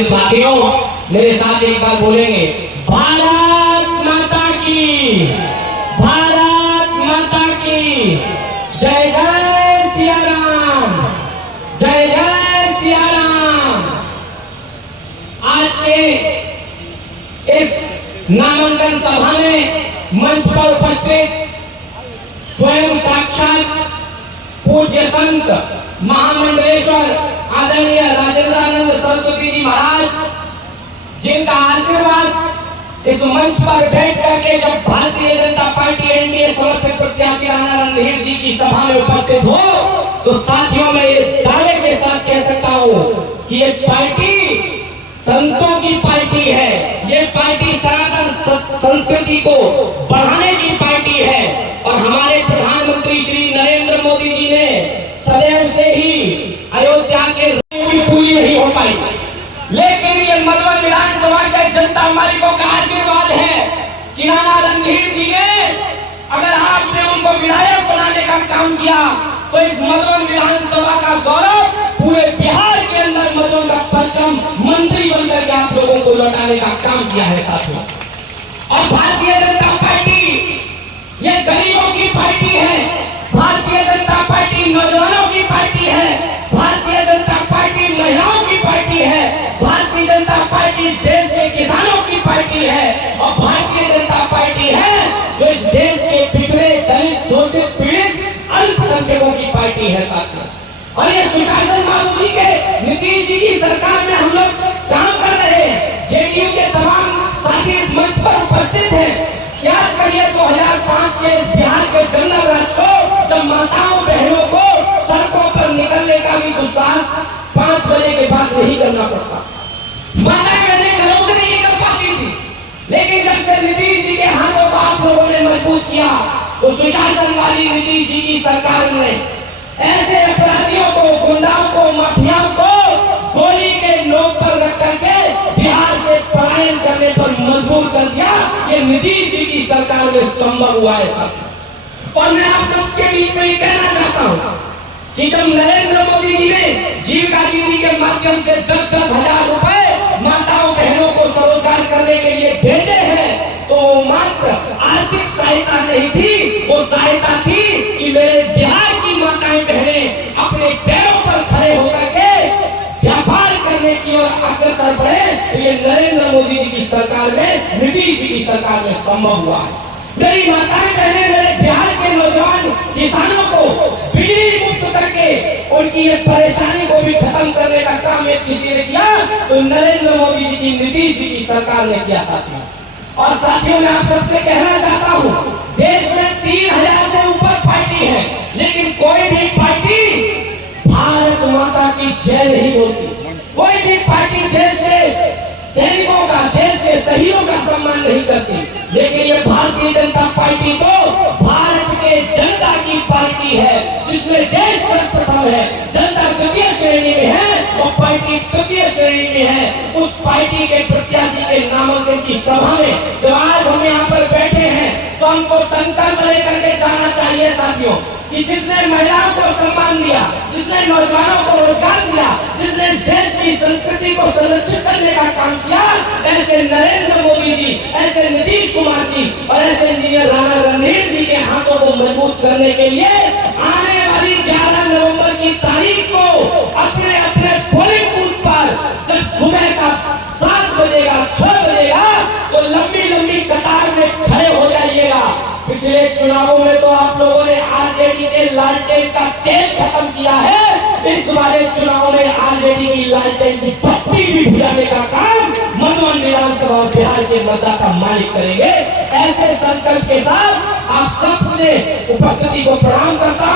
साथियों मेरे साथ एक बार बोलेंगे, भारत माता की, भारत माता की जय जय सिया राम, जय जय सिया राम। आज के इस नामांकन सभा में मंच पर उपस्थित स्वयं साक्षात पूज्य संत महामंडलेश्वर आदरणीय राजेंद्रानंद सरस्वती जी महाराज, जिनका आशीर्वाद इस मंच पर बैठ करके जब भारतीय जनता पार्टी एनडीए समर्थित प्रत्याशी राणा रणधीर जी की सभा में उपस्थित हो, तो साथियों में ये दावे के साथ कह सकता हूं कि ये पार्टी संतों की पार्टी है, ये पार्टी सनातन संस्कृति को बढ़ाने की पार्टी है। और हमारे प्रधानमंत्री श्री नरेंद्र मोदी जी ने सदैव से ही अयोध्या के पूरी नहीं हो पाई, लेकिन ये मधुबन विधानसभा के जनता मालिकों का आशीर्वाद है कि राणा रणधीर जी ने, अगर आपने उनको विधायक बनाने का काम किया तो इस मधुबन विधानसभा का गौरव पूरे बिहार के अंदर मधुबन का परचम मंत्री बनकर के आप लोगों को लौटाने का काम किया है साथियों। और भारतीय जनता पार्टी ये गरीबों की पार्टी है, भारतीय जनता पार्टी नौजवानों की पार्टी है, भारतीय जनता पार्टी महिलाओं की पार्टी है, भारतीय जनता पार्टी इस देश के किसानों की पार्टी है, और भारतीय जनता पार्टी है जो इस देश के पिछड़े दलित शोषित पीड़ित अल्पसंख्यकों की पार्टी है साथियों। और ये सुशासन बाबू जी के नीतीश जी की सरकार में हम लोग काम कर रहे हैं। जेडीयू के तमाम साथी इस मंच पर उपस्थित हैं। याद करिए 2005 से इस बिहार के जंगल राज को, जब माताओं बहनों को सड़कों पर निकलने का भी दुस्साहस 5 बजे के बाद नहीं करना पड़ता, माताएं बहनें घरों से नहीं निकल पाती थी। लेकिन जब से नीतीश जी के हाथों को आप लोगों ने मजबूत किया, तो सुशासन वाली नीतीश जी की सरकार ने ऐसे अपराधियों को, गुंडाओं को, माफियाओं को गोली के नोक पर रख करके बिहार से पलायन करने पर मजबूर कर दिया। ये नीतीश जी की सरकार में संभव हुआ है साथियों। और मैं आप सबके बीच में ये कहना चाहता हूँ कि जब नरेंद्र मोदी जी ने जीविका दीदी के माध्यम से 10-10 हजार रुपए माताओं बहनों को स्वरोजगार करने के लिए भेजे हैं, तो मात्र आर्थिक सहायता नहीं थी, वो सहायता थी कि मेरे बिहार की माताएं बहनें अपने पैरों पर खड़े होकर के व्यापार करने की ओर अग्रसर बढ़े। तो ये नरेंद्र मोदी जी की सरकार में, नीतीश जी की सरकार में संभव हुआ है। मेरी माताएं बहनें, मेरे बिहार के नौजवान किसानों को बिजली मुफ्त करके उनकी ये परेशानी को भी खत्म करने का काम एक किसी ने किया, तो नरेंद्र मोदी जी की, नीतीश जी की सरकार ने किया साथियों। और साथियों मैं आप सबसे कहना चाहता हूँ, देश में 3000 से ऊपर पार्टी है, लेकिन कोई भी पार्टी भारत माता की जय नहीं बोलती। कोई भी पार्टी देश के सैनिकों का, देश के शहीदों का सम्मान नहीं करती। लेकिन ये भारतीय जनता पार्टी तो भारत के जनता की पार्टी है, जिसमें देश सर्वप्रथम है, जनता द्वितीय श्रेणी में है और पार्टी तृतीय श्रेणी में है। उस पार्टी के प्रत्याशी के नामांकन की सभा में जब आज हम यहाँ पर बैठे हैं, तो हमको संकल्प लेकर के जाना चाहिए साथियों कि जिसने महिलाओं को सम्मान दिया, जिसने नौजवानों को रोजगार दिया, जिसने इस देश की संस्कृति को संरक्षित करने का काम किया, ऐसे नरेंद्र मोदी जी, ऐसे नीतीश कुमार जी और ऐसे इंजीनियर राणा रणधीर जी के हाथों को मजबूत करने के लिए आने वाली 11 नवंबर की तारीख को अपने अपने पोलिंग बूथ पर जब सुबह का 7 बजेगा, 6 बजेगा, तो लंबी लंबी कतार में खड़े हो जाइएगा। पिछले चुनावों में तो आप लोगों ने आरजेडी के लालटेन का तेल खत्म किया है, इस वाले चुनाव में आरजेडी की लालटेन की बत्ती भी बुझाने का काम मधुबन विधानसभा बिहार के मतदाता मालिक करेंगे। ऐसे संकल्प के साथ आप सबने उपस्थिति को प्रणाम करता